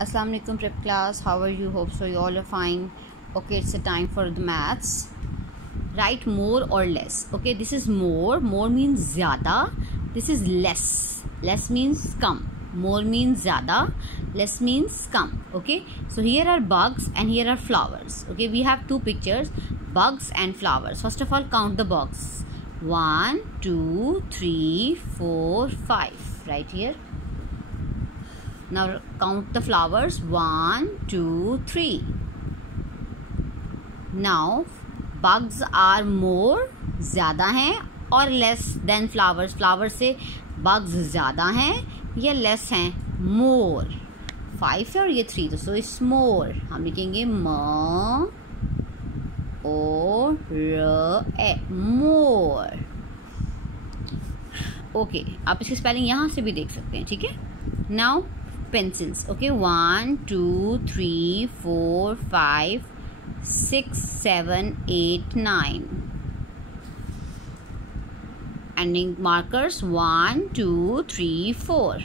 Assalamu alaikum prep class. How are you? Hope so you all are fine. Okay, it's a time for the maths. Write more or less. Okay, this is more. More means zyada. This is less. Less means come. More means zyada. Less means come. Okay, so here are bugs and here are flowers. Okay, we have two pictures, bugs and flowers. First of all, count the bugs. 1, 2, 3, 4, 5. Right here. Now count the flowers. 1, 2, 3. Now bugs are more, ज़्यादा हैं, और less than flowers. Flowers से bugs ज़्यादा हैं या less हैं? More. 5 है और ये 3, तो so it's more. हम लिखेंगे म ओ र ए, more. ओके, आप इसकी स्पेलिंग यहाँ से भी देख सकते हैं. ठीक है. Now pencils. Okay, 1, 2, 3, 4, 5, 6, 7, 8, 9. Ending markers 1, 2, 3, 4.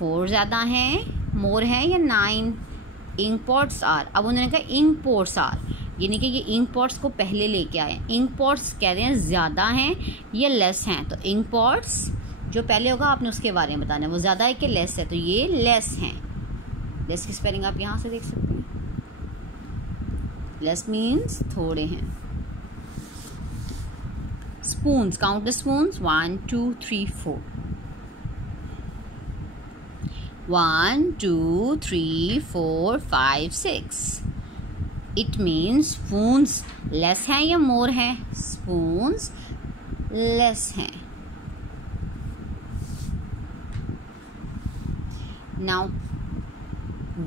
4 ज़्यादा हैं, मोर है या 9. Ink pots are. अब उन्होंने कहा इंक पोर्ट्स आर, यानी कि ये इंक पॉट्स को पहले लेके आए. इंक पॉट्स कह रहे हैं ज़्यादा हैं या लेस हैं, तो इंक पॉट्स जो पहले होगा आपने उसके बारे में बताना है, वो ज़्यादा है कि लेस है, तो ये लेस हैं. लेस की स्पेलिंग आप यहाँ से देख सकते हैं. लेस मीन्स थोड़े हैं. Spoons. Count the spoons. 1, 2, 3, 4. 1, 2, 3, 4, 5, 6. It means spoons less हैं या मोर हैं? स्पून्स लेस हैं. Now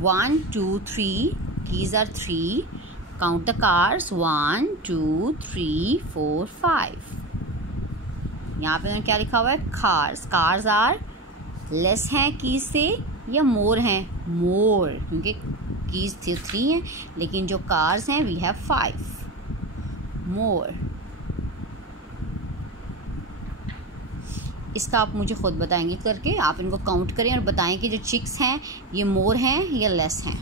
1, 2, 3. Keys are 3. Count the cars. 1, 2, 3, 4, 5. यहाँ पे क्या लिखा हुआ है? Cars. Cars are less हैं keys से या more हैं? More, क्योंकि keys 3 हैं, लेकिन जो cars हैं we have 5. More. इसका आप मुझे खुद बताएंगे करके. आप इनको काउंट करें और बताएं कि जो चिक्स हैं ये मोर हैं या लेस हैं.